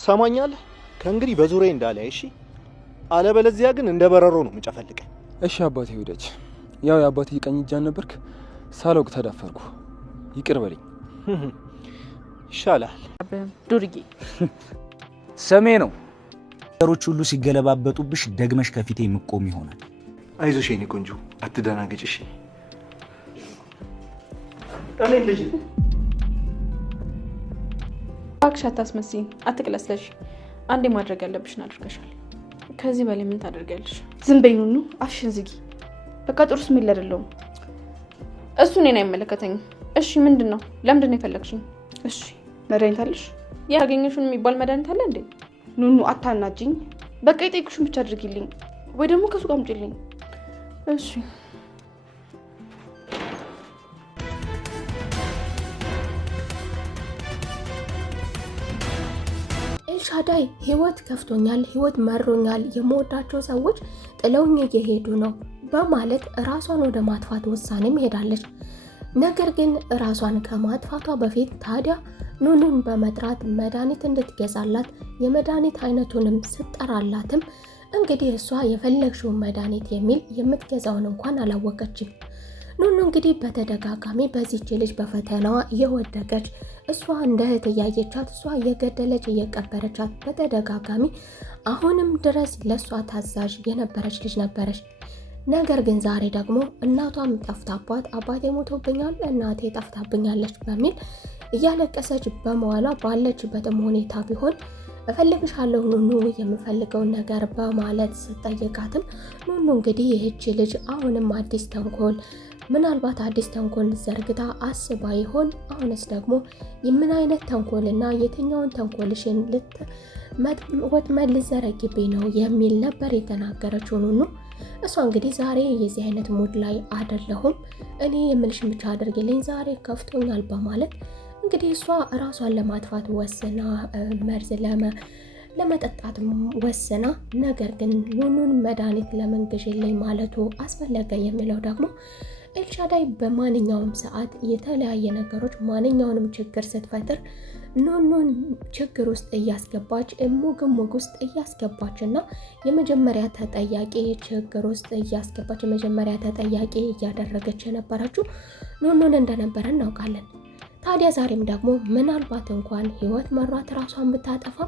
ትሰማኛለህ? ከእንግዲህ በዙሪያ እንዳላይ እሺ? አለበለዚያ ግን እንደ በረሮ ነው የምጨፈልቀ። እሺ አባቴ ወዳጅ፣ ያው የአባቴ ቀኝ እጅ ነበርክ፣ ሳላውቅ ተዳፈርኩ፣ ይቅር በለኝ። ይሻላል ዱርዬ። ስሜ ነው። ነገሮች ሁሉ ሲገለባበጡብሽ ደግመሽ ከፊቴ የምቆም ይሆናል። አይዞሽ የኔ ቆንጆ፣ አትደናገጭ እሺ? እኔ ልጅ እባክሽ አታስመስይኝ፣ አትቅለስለሽ። አንዴ ማድረግ ያለብሽን አድርገሻል። ከዚህ በላይ ምን ታደርጊያለሽ? ዝም በይ ኑኑ፣ አፍሽን ዝጊ። በቃ ጥሩ ስሜት አይደለሁም። እሱ እኔን አይመለከተኝም። እሺ ምንድን ነው? ለምንድን ነው የፈለግሽኝ? እሺ መድኃኒት አለሽ? ያገኘሽውን የሚባል መድኃኒት አለ እንዴ? ኑኑ አታናጅኝ። በቃ የጠየኩሽን ብቻ አድርጊልኝ፣ ወይ ደግሞ ከሱ ጋር አምጪልኝ። እሺ ኤልሻዳይ ህይወት ከፍቶኛል፣ ህይወት መሮኛል፣ የምወዳቸው ሰዎች ጥለውኝ እየሄዱ ነው በማለት ራሷን ወደ ማጥፋት ውሳኔ ሄዳለች። ነገር ግን ራሷን ከማጥፋቷ በፊት ታዲያ ኑኑን በመጥራት መድኃኒት እንድትገዛላት የመድኃኒት አይነቱንም ስጠራላትም እንግዲህ እሷ የፈለግሽውን መድኃኒት የሚል የምትገዛውን እንኳን አላወቀችም። ኑኑ እንግዲህ በተደጋጋሚ በዚህች ልጅ በፈተናዋ እየወደቀች እሷ እንደ እህት እያየቻት እሷ እየገደለች እየቀበረቻት በተደጋጋሚ አሁንም ድረስ ለእሷ ታዛዥ የነበረች ልጅ ነበረች። ነገር ግን ዛሬ ደግሞ እናቷም ጠፍታባት አባቴ ሞቶብኛል፣ እናቴ ጠፍታብኛለች በሚል እያለቀሰች በመዋሏ ባለችበትም ሁኔታ ቢሆን እፈልግሻለሁ ኑኑ የምፈልገውን ነገር በማለት ስጠይቃትም ኑኑ እንግዲህ ይህች ልጅ አሁንም አዲስ ተንኮል ምናልባት አዲስ ተንኮል ዘርግታ አስባ ይሆን? አሁንስ ደግሞ ምን አይነት ተንኮልና የትኛውን ተንኮልሽን ወጥመድ ልትዘረጊብኝ ነው የሚል ነበር የተናገረችው ኑኑ። እሷ እንግዲህ ዛሬ የዚህ አይነት ሙድ ላይ አይደለሁም፣ እኔ የምልሽን ብቻ አድርጊልኝ፣ ዛሬ ከፍቶኛል በማለት እንግዲህ እሷ ራሷን ለማጥፋት ወስና መርዝ ለመጠጣት ወስና፣ ነገር ግን ኑኑን መድኃኒት ለምን ግዢልኝ ማለቱ አስፈለገ የሚለው ደግሞ ኤልሻዳይ በማንኛውም ሰዓት የተለያየ ነገሮች ማንኛውንም ችግር ስትፈጥር ኑኑን ችግር ውስጥ እያስገባች ሙግ ውስጥ እያስገባች እና የመጀመሪያ ተጠያቂ ችግር ውስጥ እያስገባች የመጀመሪያ ተጠያቂ እያደረገች የነበረችው ኑኑን እንደነበረ እናውቃለን። ታዲያ ዛሬም ደግሞ ምናልባት እንኳን ህይወት መሯት ራሷን ብታጠፋ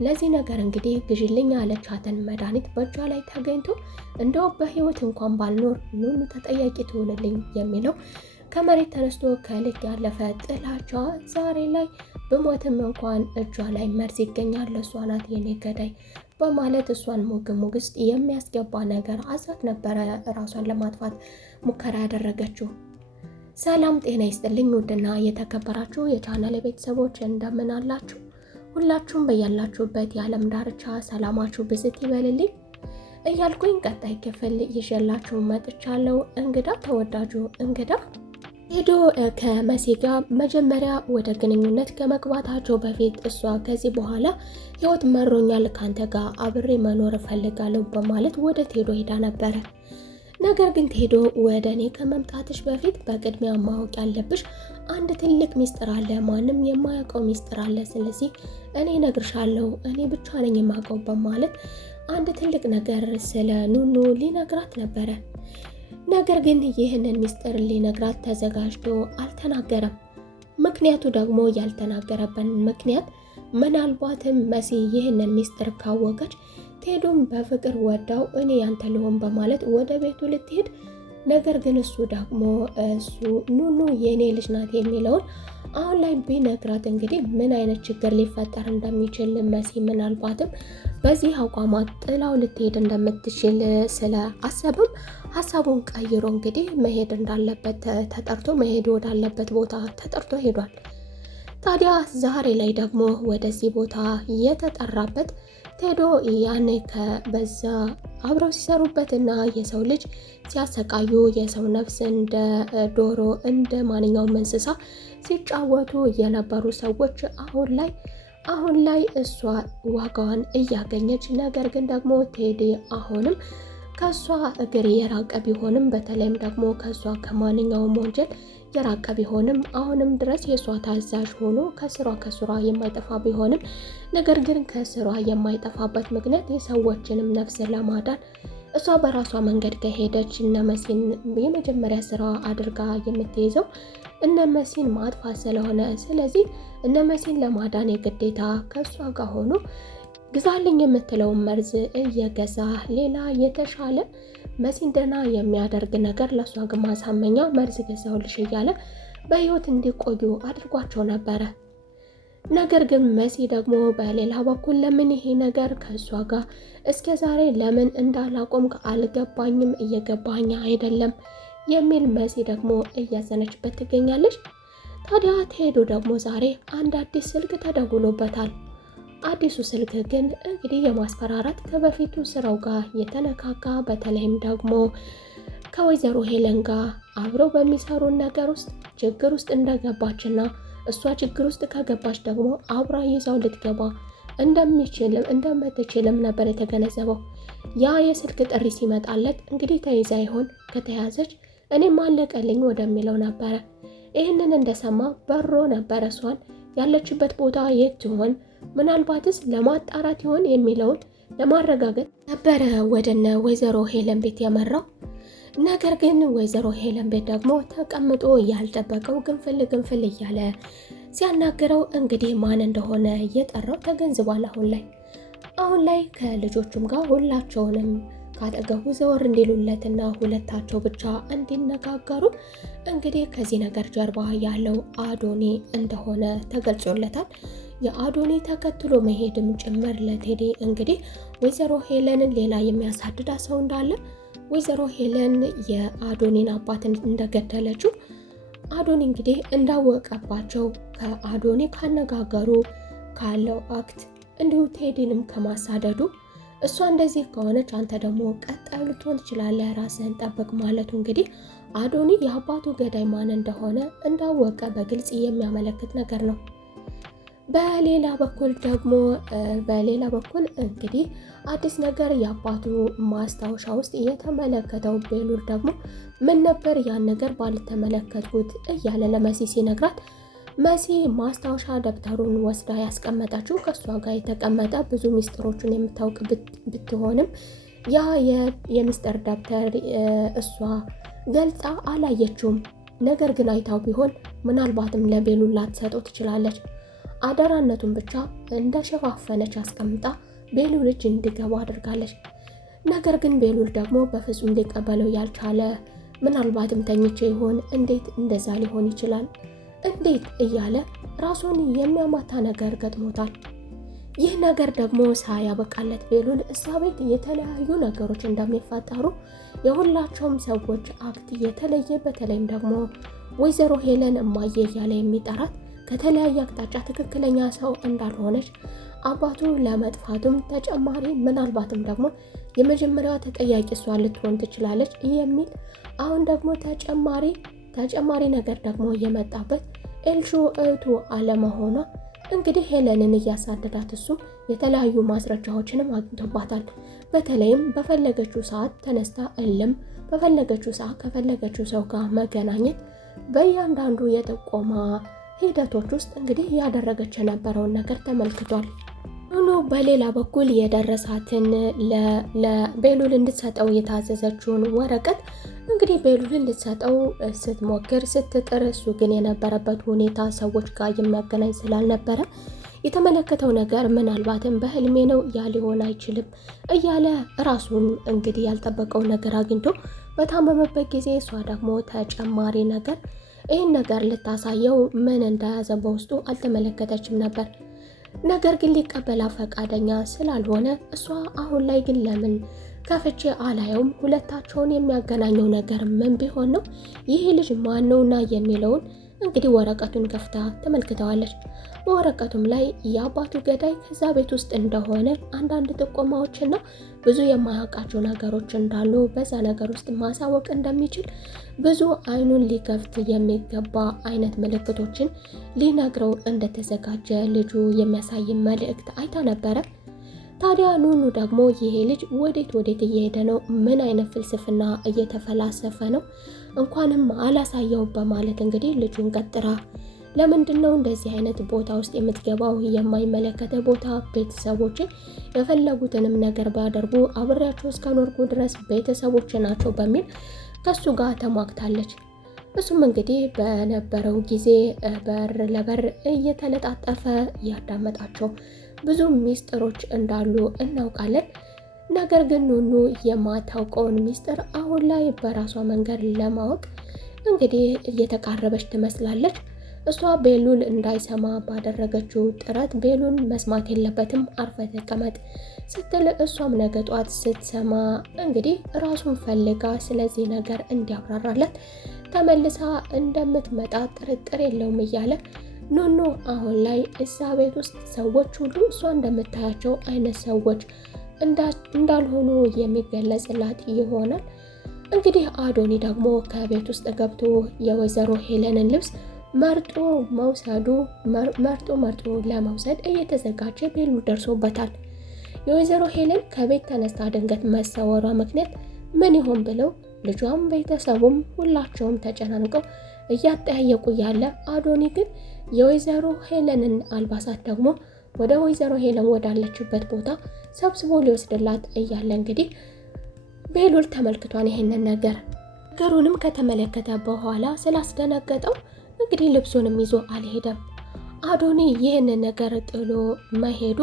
ለዚህ ነገር እንግዲህ ግዢልኝ ያለቻትን መድኃኒት በእጇ ላይ ተገኝቶ እንደው በህይወት እንኳን ባልኖር ኑኑ ተጠያቂ ትሆንልኝ የሚለው ከመሬት ተነስቶ ከልክ ያለፈ ጥላቻ ዛሬ ላይ በሞትም እንኳን እጇ ላይ መርዝ ይገኛል፣ እሷ ናት የኔ ገዳይ በማለት እሷን ሙግ ውስጥ የሚያስገባ ነገር አዛት ነበረ ራሷን ለማጥፋት ሙከራ ያደረገችው። ሰላም ጤና ይስጥልኝ ውድና የተከበራችሁ የቻናል ቤተሰቦች እንደምን አላችሁ? ሁላችሁም በያላችሁበት የዓለም ዳርቻ ሰላማችሁ ብዝት ይበልልኝ እያልኩኝ ቀጣይ ክፍል ይዤላችሁ መጥቻለሁ። እንግዳ ተወዳጁ እንግዳ ሄዶ ከመሲ ጋር መጀመሪያ ወደ ግንኙነት ከመግባታቸው በፊት እሷ ከዚህ በኋላ ህይወት መሮኛል፣ ካንተ ጋር አብሬ መኖር እፈልጋለሁ በማለት ወደ ቴዶ ሄዳ ነበረ። ነገር ግን ቴዶ ወደ እኔ ከመምጣትሽ በፊት በቅድሚያ ማወቅ ያለብሽ አንድ ትልቅ ሚስጥር አለ፣ ማንም የማያውቀው ሚስጥር አለ። ስለዚህ እኔ እነግርሻለሁ፣ እኔ ብቻ ነኝ የማውቀው በማለት አንድ ትልቅ ነገር ስለ ኑኑ ሊነግራት ነበረ። ነገር ግን ይህንን ሚስጥር ሊነግራት ተዘጋጅቶ አልተናገረም። ምክንያቱ ደግሞ ያልተናገረበት ምክንያት ምናልባትም መሲ ይህንን ሚስጥር ካወቀች ቴዶም በፍቅር ወዳው እኔ ያንተ ልሆን በማለት ወደ ቤቱ ልትሄድ፣ ነገር ግን እሱ ደግሞ ኑኑ የኔ ልጅ ናት የሚለውን አሁን ላይ ቢነግራት እንግዲህ ምን አይነት ችግር ሊፈጠር እንደሚችል መሲ ምናልባትም በዚህ አቋሟ ጥላው ልትሄድ እንደምትችል ስለ አሰብም ሀሳቡን ቀይሮ እንግዲህ መሄድ እንዳለበት ተጠርቶ መሄድ ወዳለበት ቦታ ተጠርቶ ሄዷል። ታዲያ ዛሬ ላይ ደግሞ ወደዚህ ቦታ የተጠራበት ቴዶ ያኔ በዛ አብረው ሲሰሩበትና የሰው ልጅ ሲያሰቃዩ የሰው ነፍስ እንደ ዶሮ እንደ ማንኛውም እንስሳ ሲጫወቱ የነበሩ ሰዎች አሁን ላይ እሷ ዋጋዋን እያገኘች፣ ነገር ግን ደግሞ ቴዲ አሁንም ከሷ እግር የራቀ ቢሆንም በተለይም ደግሞ ከሷ ከማንኛውም ወንጀል የራቀ ቢሆንም አሁንም ድረስ የሷ ታዛዥ ሆኖ ከስራ የማይጠፋ ቢሆንም ነገር ግን ከስራ የማይጠፋበት ምክንያት የሰዎችንም ነፍስ ለማዳን እሷ በራሷ መንገድ ከሄደች እነ መሲን የመጀመሪያ ስራ አድርጋ የምትይዘው እነ መሲን ማጥፋት ስለሆነ ስለዚህ እነ መሲን ለማዳን የግዴታ ከሷ ጋር ሆኖ ግዛልኝ የምትለውን መርዝ እየገዛ ሌላ የተሻለ መሲን ደህና የሚያደርግ ነገር ለሷ ግን ማሳመኛ መርዝ ገዛውልሽ እያለ በህይወት እንዲቆዩ አድርጓቸው ነበረ። ነገር ግን መሲ ደግሞ በሌላ በኩል ለምን ይሄ ነገር ከሷ ጋር እስከ ዛሬ ለምን እንዳላቆም አልገባኝም፣ እየገባኝ አይደለም የሚል መሲ ደግሞ እያዘነችበት ትገኛለች። ታዲያ ቴዶ ደግሞ ዛሬ አንድ አዲስ ስልክ ተደውሎበታል። አዲሱ ስልክ ግን እንግዲህ የማስፈራራት ከበፊቱ ስራው ጋር የተነካካ በተለይም ደግሞ ከወይዘሮ ሄለን ጋር አብረው በሚሰሩን ነገር ውስጥ ችግር ውስጥ እንደገባችና እሷ ችግር ውስጥ ከገባች ደግሞ አብራ ይዛው ልትገባ እንደምትችልም ነበር የተገነዘበው። ያ የስልክ ጥሪ ሲመጣለት እንግዲህ ተይዛ ይሆን፣ ከተያዘች እኔም አለቀልኝ ወደሚለው ነበረ። ይህንን እንደሰማ በሮ ነበረ እሷን ያለችበት ቦታ የት ይሆን ምናልባትስ ለማጣራት ይሆን የሚለውን ለማረጋገጥ ነበረ ወደነ ወይዘሮ ሄለን ቤት ያመራው። ነገር ግን ወይዘሮ ሄለን ቤት ደግሞ ተቀምጦ ያልጠበቀው ግንፍል እያለ ሲያናግረው እንግዲህ ማን እንደሆነ እየጠራው ተገንዝቧል። አሁን ላይ ከልጆቹም ጋር ሁላቸውንም ካጠገቡ ዘወር እንዲሉለትና ሁለታቸው ብቻ እንዲነጋገሩ እንግዲህ ከዚህ ነገር ጀርባ ያለው አዶኒ እንደሆነ ተገልጾለታል። የአዶኒ ተከትሎ መሄድም ጭምር ለቴዲ እንግዲህ ወይዘሮ ሄለንን ሌላ የሚያሳድዳ ሰው እንዳለ ወይዘሮ ሄለን የአዶኒን አባትን እንደገደለችው አዶኒ እንግዲህ እንዳወቀባቸው ከአዶኒ ካነጋገሩ ካለው አክት እንዲሁ ቴዲንም ከማሳደዱ እሷ እንደዚህ ከሆነች አንተ ደግሞ ቀጣዩ ልትሆን ትችላለህ፣ ራስህን ጠብቅ ማለቱ እንግዲህ አዶኒ የአባቱ ገዳይ ማን እንደሆነ እንዳወቀ በግልጽ የሚያመለክት ነገር ነው። በሌላ በኩል እንግዲህ አዲስ ነገር የአባቱ ማስታወሻ ውስጥ የተመለከተው ቤሉል ደግሞ ምን ነበር ያን ነገር ባልተመለከትኩት እያለ ለመሲ ሲነግራት መሲ ማስታወሻ ደብተሩን ወስዳ ያስቀመጠችው ከሷ ጋር የተቀመጠ ብዙ ሚስጥሮችን የምታውቅ ብትሆንም ያ የሚስጥር ደብተር እሷ ገልጻ አላየችውም። ነገር ግን አይታው ቢሆን ምናልባትም ለቤሉል ላትሰጠው ትችላለች። አደራነቱን ብቻ እንደሸፋፈነች አስቀምጣ ቤሉል እጅ እንዲገባ አድርጋለች። ነገር ግን ቤሉል ደግሞ በፍጹም ሊቀበለው ያልቻለ ምናልባትም ተኝቼ ይሆን፣ እንዴት እንደዛ ሊሆን ይችላል፣ እንዴት እያለ ራሱን የሚያማታ ነገር ገጥሞታል። ይህ ነገር ደግሞ ሳያበቃለት ቤሉል እዛ ቤት የተለያዩ ነገሮች እንደሚፈጠሩ የሁላቸውም ሰዎች አክት የተለየ በተለይም ደግሞ ወይዘሮ ሄለን እማዬ እያለ የሚጠራት ከተለያየ አቅጣጫ ትክክለኛ ሰው እንዳልሆነች አባቱ ለመጥፋቱም ተጨማሪ ምናልባትም ደግሞ የመጀመሪያዋ ተጠያቂ እሷ ልትሆን ትችላለች የሚል አሁን ደግሞ ተጨማሪ ነገር ደግሞ የመጣበት ኤልሹ እህቱ አለመሆኗ እንግዲህ ሄለንን እያሳደዳት እሱም የተለያዩ ማስረጃዎችንም አግኝቶባታል። በተለይም በፈለገችው ሰዓት ተነስታ በፈለገችው ሰዓት ከፈለገችው ሰው ጋር መገናኘት በእያንዳንዱ የጥቆማ ሂደቶች ውስጥ እንግዲህ ያደረገች የነበረውን ነገር ተመልክቷል። ሆኖ በሌላ በኩል የደረሳትን ለቤሉል እንድትሰጠው የታዘዘችውን ወረቀት እንግዲህ ቤሉልን ልትሰጠው ስትሞክር ስትጥር እሱ ግን የነበረበት ሁኔታ ሰዎች ጋር የሚያገናኝ ስላልነበረ የተመለከተው ነገር ምናልባትም በህልሜ ነው ያ ሊሆን አይችልም እያለ ራሱን እንግዲህ ያልጠበቀው ነገር አግኝቶ በታመመበት ጊዜ እሷ ደግሞ ተጨማሪ ነገር ይህን ነገር ልታሳየው ምን እንደያዘ በውስጡ አልተመለከተችም ነበር። ነገር ግን ሊቀበላ ፈቃደኛ ስላልሆነ እሷ አሁን ላይ ግን ለምን ከፍቼ አላየውም፣ ሁለታቸውን የሚያገናኘው ነገር ምን ቢሆን ነው፣ ይህ ልጅ ማን ነውና የሚለውን እንግዲህ ወረቀቱን ከፍታ ተመልክተዋለች። በወረቀቱም ላይ የአባቱ ገዳይ ከዛ ቤት ውስጥ እንደሆነ አንዳንድ ጥቆማዎችና ብዙ የማያውቃቸው ነገሮች እንዳሉ በዛ ነገር ውስጥ ማሳወቅ እንደሚችል ብዙ አይኑን ሊከፍት የሚገባ አይነት ምልክቶችን ሊነግረው እንደተዘጋጀ ልጁ የሚያሳይ መልእክት አይታ ነበረ። ታዲያ ኑኑ ደግሞ ይሄ ልጅ ወዴት እየሄደ ነው? ምን አይነት ፍልስፍና እየተፈላሰፈ ነው? እንኳንም አላሳየው በማለት እንግዲህ ልጁን ቀጥራ ለምንድን ነው እንደዚህ አይነት ቦታ ውስጥ የምትገባው? የማይመለከተ ቦታ ቤተሰቦቼ የፈለጉትንም ነገር ቢያደርጉ አብሬያቸው እስከኖርኩ ድረስ ቤተሰቦቼ ናቸው በሚል ከሱ ጋር ተሟግታለች። እሱም እንግዲህ በነበረው ጊዜ በር ለበር እየተለጣጠፈ ያዳመጣቸው ብዙ ሚስጥሮች እንዳሉ እናውቃለን። ነገር ግን ኑኑ የማታውቀውን ሚስጥር አሁን ላይ በራሷ መንገድ ለማወቅ እንግዲህ እየተቃረበች ትመስላለች። እሷ ቤሉል እንዳይሰማ ባደረገችው ጥረት ቤሉል መስማት የለበትም አርፈ ተቀመጥ ስትል እሷም ነገ ጧት ስትሰማ እንግዲህ ራሱን ፈልጋ ስለዚህ ነገር እንዲያብራራለት ተመልሳ እንደምትመጣ ጥርጥር የለውም እያለ ኑኑ አሁን ላይ እዛ ቤት ውስጥ ሰዎች ሁሉ እሷ እንደምታያቸው አይነት ሰዎች እንዳልሆኑ የሚገለጽላት ይሆናል። እንግዲህ አዶኒ ደግሞ ከቤት ውስጥ ገብቶ የወይዘሮ ሄለንን ልብስ መርጦ ለመውሰድ እየተዘጋጀ ቤሉ ደርሶበታል። የወይዘሮ ሄለን ከቤት ተነስታ ድንገት መሰወሯ ምክንያት ምን ይሆን ብለው ልጇም ቤተሰቡም ሁላቸውም ተጨናንቀው እያጠያየቁ ያለ አዶኒ ግን የወይዘሮ ሄለንን አልባሳት ደግሞ ወደ ወይዘሮ ሄለን ወዳለችበት ቦታ ሰብስቦ ሊወስድላት እያለ እንግዲህ ቤሉል ተመልክቷን ይሄንን ነገሩንም ከተመለከተ በኋላ ስላስደነገጠው እንግዲህ ልብሱንም ይዞ አልሄደም። አዶኒ ይህንን ነገር ጥሎ መሄዱ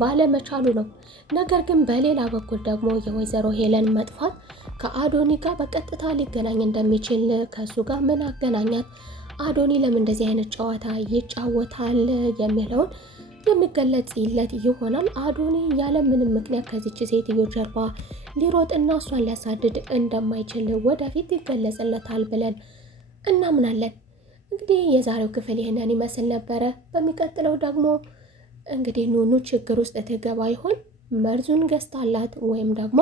ባለመቻሉ ነው። ነገር ግን በሌላ በኩል ደግሞ የወይዘሮ ሄለን መጥፋት ከአዶኒ ጋር በቀጥታ ሊገናኝ እንደሚችል ከሱ ጋር ምን አገናኛት፣ አዶኒ ለምን እንደዚህ አይነት ጨዋታ ይጫወታል የሚለውን የሚገለጽለት ይሆናል። አዶኒ ያለ ምንም ምክንያት ከዚች ሴትዮ ጀርባ ሊሮጥና እሷን ሊያሳድድ እንደማይችል ወደፊት ይገለጽለታል ብለን እናምናለን። እንግዲህ የዛሬው ክፍል ይህንን ይመስል ነበረ። በሚቀጥለው ደግሞ እንግዲህ ኑኑ ችግር ውስጥ ትገባ ይሆን? መርዙን ገዝታላት ወይም ደግሞ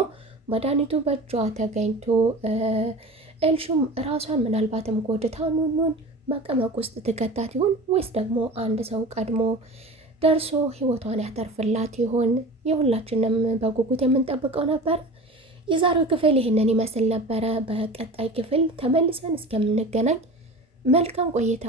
መድኃኒቱ በእጇ ተገኝቶ ኤልሹም ራሷን ምናልባትም ጎድታ ኑኑን መቀመቅ ውስጥ ትከታት ይሆን? ወይስ ደግሞ አንድ ሰው ቀድሞ ደርሶ ህይወቷን ያተርፍላት ይሆን? የሁላችንም በጉጉት የምንጠብቀው ነበር። የዛሬው ክፍል ይህንን ይመስል ነበረ። በቀጣይ ክፍል ተመልሰን እስከምንገናኝ መልካም ቆይታ